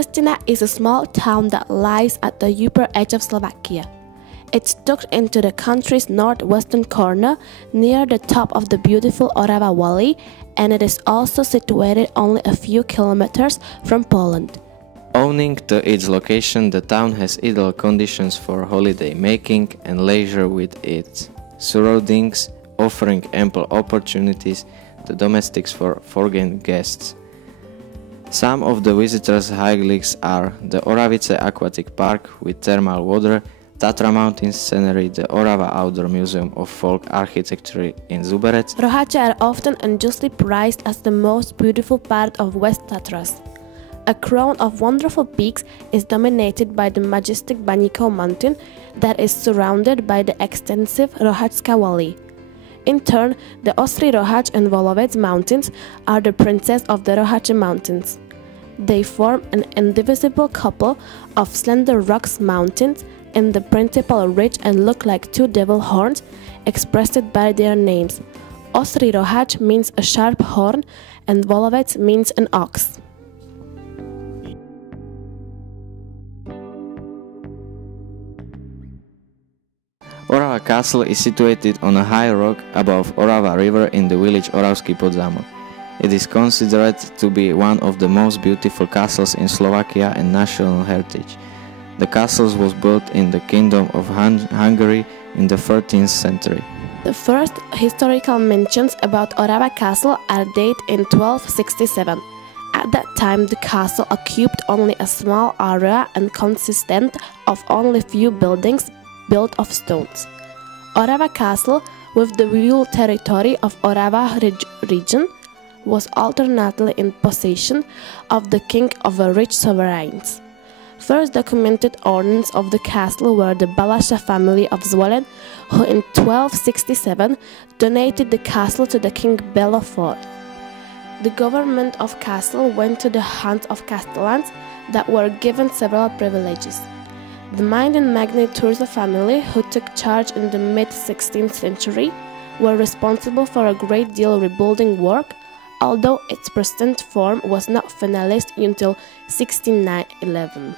Trstina is a small town that lies at the upper edge of Slovakia. It's tucked into the country's northwestern corner, near the top of the beautiful Orava Valley, and it is also situated only a few kilometers from Poland. Owing to its location, the town has ideal conditions for holiday making and leisure with its surroundings, offering ample opportunities to domestics for foreign guests. Some of the visitors' highlights are the Oravice Aquatic Park with thermal water, Tatra Mountains scenery, the Orava Outdoor Museum of Folk Architecture in Zuberec. Rohače are often unjustly prized as the most beautiful part of West Tatras. A crown of wonderful peaks is dominated by the majestic Baníkov mountain that is surrounded by the extensive Rohačska Valley. In turn, the Ostrý Rohač and Volovec mountains are the princess of the Rohače mountains. They form an indivisible couple of slender rocks mountains in the principal ridge and look like two devil horns expressed by their names. Ostrý Rohač means a sharp horn and Volovec means an ox. Orava Castle is situated on a high rock above Orava River in the village Oravský Podzámok. It is considered to be one of the most beautiful castles in Slovakia and national heritage. The castle was built in the Kingdom of Hungary in the 13th century. The first historical mentions about Orava Castle are dated in 1267. At that time, the castle occupied only a small area and consisted of only few buildings built of stones. Orava Castle, with the whole territory of Orava region, was alternately in possession of the king of the rich sovereigns. First documented owners of the castle were the Balasha family of Zvolen, who in 1267 donated the castle to the king Belo IV. The government of castle went to the hands of castellans that were given several privileges. The mind and magnate Turza family, who took charge in the mid-16th century, were responsible for a great deal of rebuilding work, although its present form was not finalized until 1611.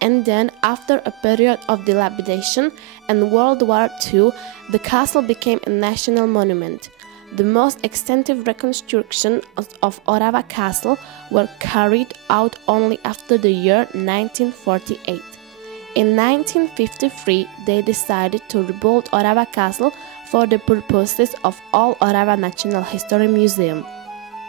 And then, after a period of dilapidation and World War II, the castle became a national monument. The most extensive reconstruction of Orava Castle were carried out only after the year 1948. In 1953, they decided to rebuild Orava Castle for the purposes of All Orava National History Museum.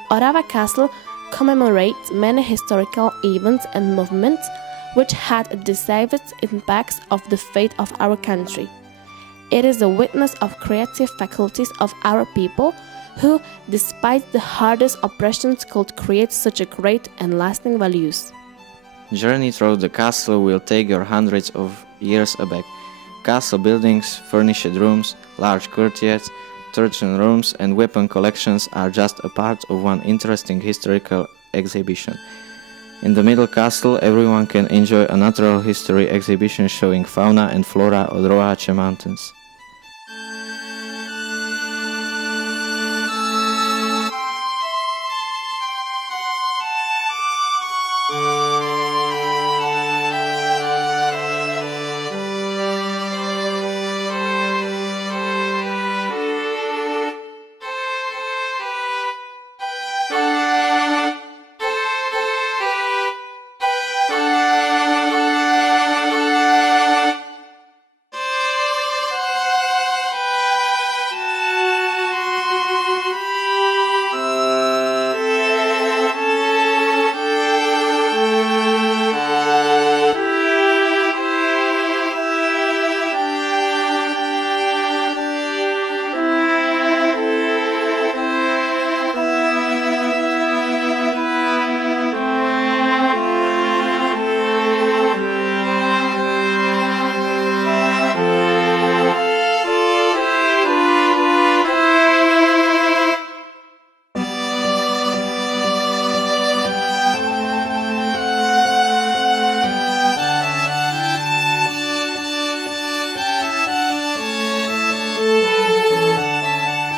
Orava Castle commemorates many historical events and movements which had a decisive impact on the fate of our country. It is a witness of creative faculties of our people who, despite the hardest oppressions, could create such a great and lasting values. Journey through the castle will take you hundreds of years back. Castle buildings, furnished rooms, large courtyards, throne rooms and weapon collections are just a part of one interesting historical exhibition. In the middle castle, everyone can enjoy a natural history exhibition showing fauna and flora of the Rohače mountains.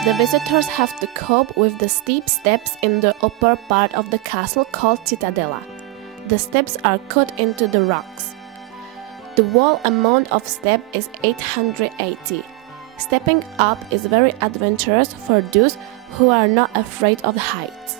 The visitors have to cope with the steep steps in the upper part of the castle called Citadela. The steps are cut into the rocks. The wall amount of step is 880. Stepping up is very adventurous for those who are not afraid of heights.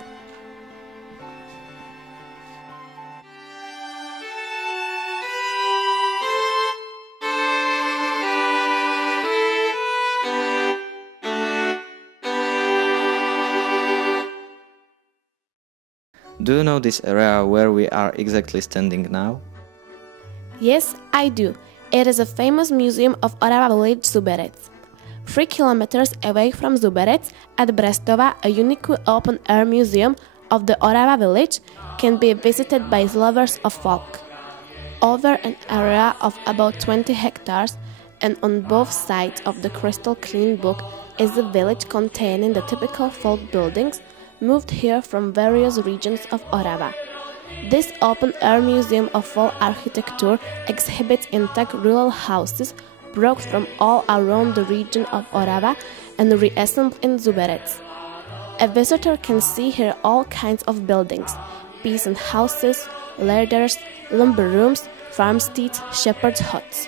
Do you know this area where we are exactly standing now? Yes, I do. It is a famous museum of Orava village Zuberec. 3 kilometers away from Zuberec, at Brestova, a unique open-air museum of the Orava village can be visited by lovers of folk. Over an area of about 20 hectares, and on both sides of the crystal clean book is a village containing the typical folk buildings moved here from various regions of Orava. This open-air museum of folk architecture exhibits intact rural houses brought from all around the region of Orava and reassembled in Zuberec. A visitor can see here all kinds of buildings, peasant houses, larders, lumber rooms, farmsteads, shepherds' huts,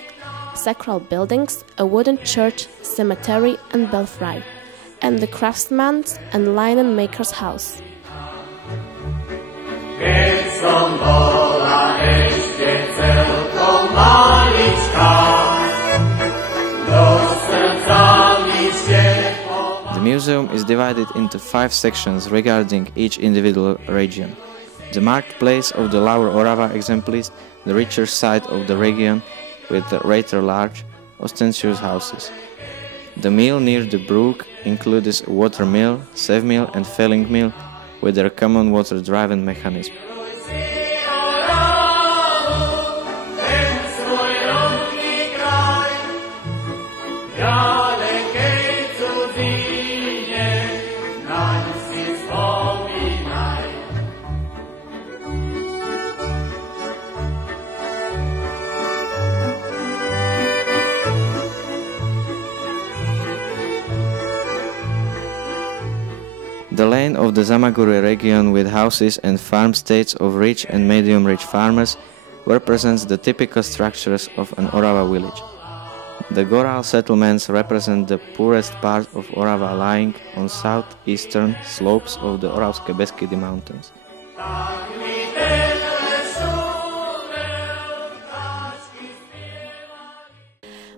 sacral buildings, a wooden church, cemetery and belfry, and the craftsman's and linen maker's house. The museum is divided into 5 sections regarding each individual region. The marketplace of the Lower Orava exemplifies the richer side of the region with the rather large, ostentatious houses. The mill near the brook includes a water mill, sieve mill and felling mill with their common water-driven mechanism. The land of the Zamaguri region with houses and farmsteads of rich and medium-rich farmers represents the typical structures of an Orava village. The Goral settlements represent the poorest part of Orava lying on southeastern slopes of the Oravske Beskidi mountains.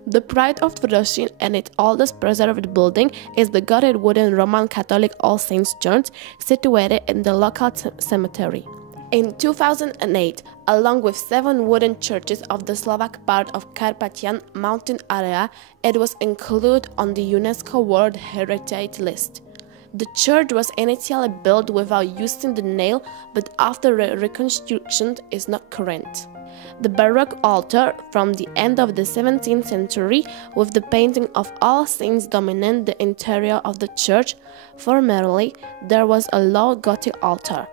The pride of Tvrdošin and its oldest preserved building is the gutted wooden Roman Catholic All Saints Church situated in the local cemetery. In 2008, along with 7 wooden churches of the Slovak part of Carpathian mountain area, it was included on the UNESCO World Heritage List. The church was initially built without using the nail, but after reconstruction is not current. The Baroque altar from the end of the 17th century with the painting of All Saints dominate the interior of the church. Formerly, there was a low Gothic altar.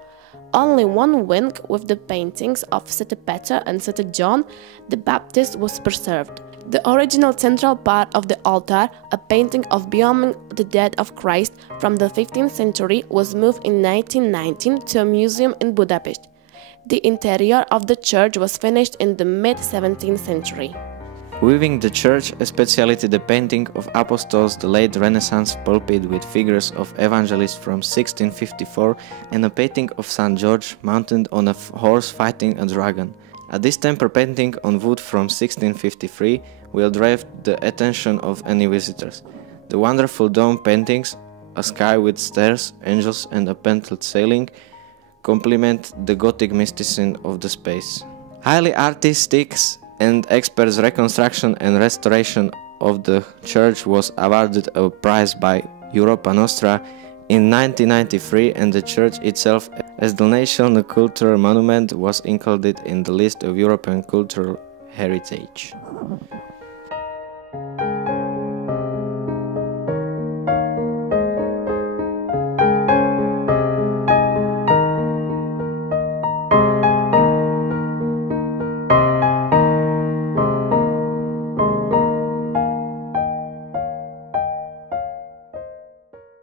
Only one wing with the paintings of St. Peter and St. John the Baptist was preserved. The original central part of the altar, a painting of Beaming the Dead of Christ from the 15th century, was moved in 1919 to a museum in Budapest. The interior of the church was finished in the mid-17th century. Within the church, especially the painting of apostles, the late Renaissance pulpit with figures of evangelists from 1654 and a painting of St. George mounted on a horse fighting a dragon. A distemper painting on wood from 1653 will drive the attention of any visitors. The wonderful dome paintings, a sky with stars, angels and a painted ceiling, complement the Gothic mysticism of the space. Highly artistic and experts reconstruction and restoration of the church was awarded a prize by Europa Nostra in 1993, and the church itself as the national cultural monument was included in the list of European cultural heritage.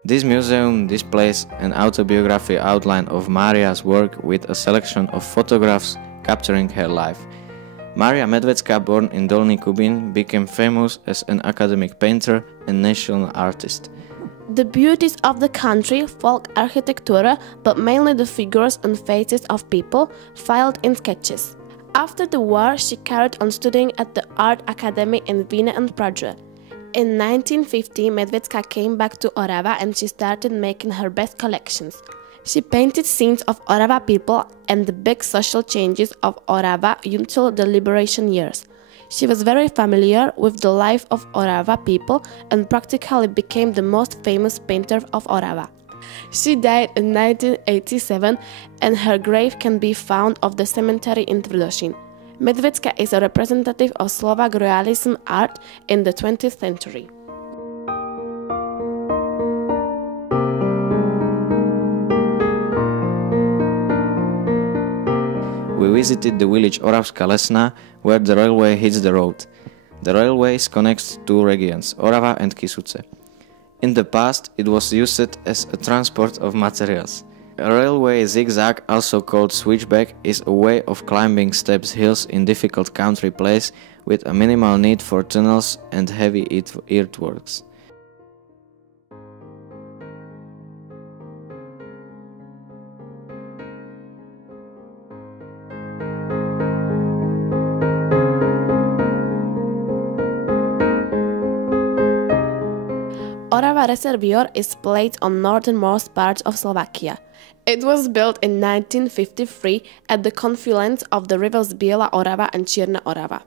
This museum displays an autobiography outline of Maria's work with a selection of photographs, capturing her life. Maria Medvedska, born in Dolný Kubín, became famous as an academic painter and national artist. The beauties of the country, folk architecture, but mainly the figures and faces of people, filed in sketches. After the war, she carried on studying at the Art Academy in Vienna and Prague. In 1950, Medvedska came back to Orava and she started making her best collections. She painted scenes of Orava people and the big social changes of Orava until the liberation years. She was very familiar with the life of Orava people and practically became the most famous painter of Orava. She died in 1987 and her grave can be found of the cemetery in Tvrdošín. Medvedska is a representative of Slovak realism art in the 20th century. We visited the village Oravská Lesná, where the railway hits the road. The railways connects two regions, Orava and Kysuce. In the past, it was used as a transport of materials. A railway zigzag, also called switchback, is a way of climbing steep hills in difficult country place with a minimal need for tunnels and heavy earthworks. Orava Reservoir is placed on northernmost part of Slovakia. It was built in 1953 at the confluence of the rivers Biela Orava and Čierna Orava.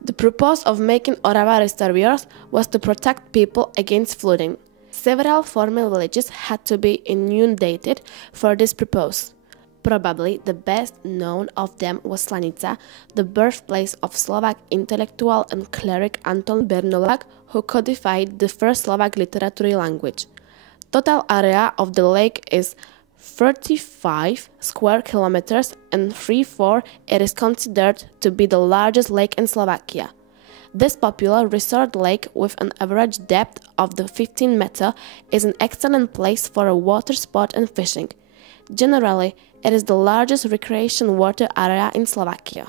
The purpose of making Orava reservoirs was to protect people against flooding. Several former villages had to be inundated for this purpose. Probably the best known of them was Slanica, the birthplace of Slovak intellectual and cleric Anton Bernolák, who codified the first Slovak literary language. Total area of the lake is 35 square kilometers and therefore it is considered to be the largest lake in Slovakia. This popular resort lake with an average depth of 15 meters is an excellent place for a water sport and fishing. Generally, it is the largest recreation water area in Slovakia.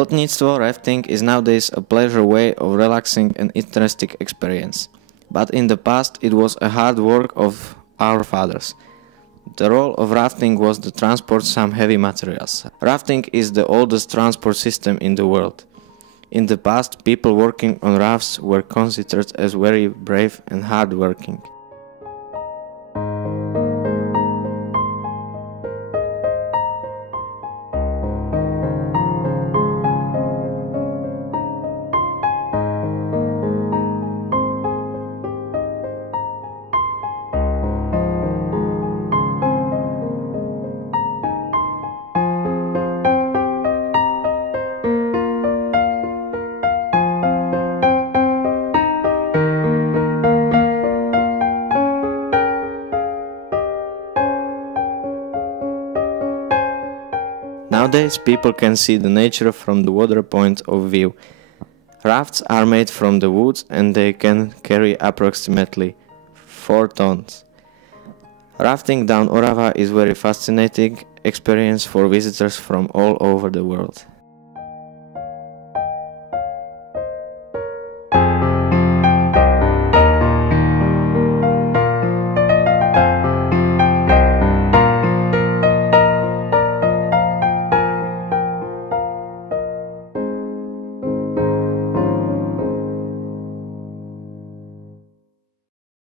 Plotnictvo rafting is nowadays a pleasure way of relaxing and interesting experience. But in the past it was a hard work of our fathers. The role of rafting was to transport some heavy materials. Rafting is the oldest transport system in the world. In the past, people working on rafts were considered as very brave and hard working. Nowadays, people can see the nature from the water point of view. Rafts are made from the wood and they can carry approximately 4 tons. Rafting down Orava is very fascinating experience for visitors from all over the world.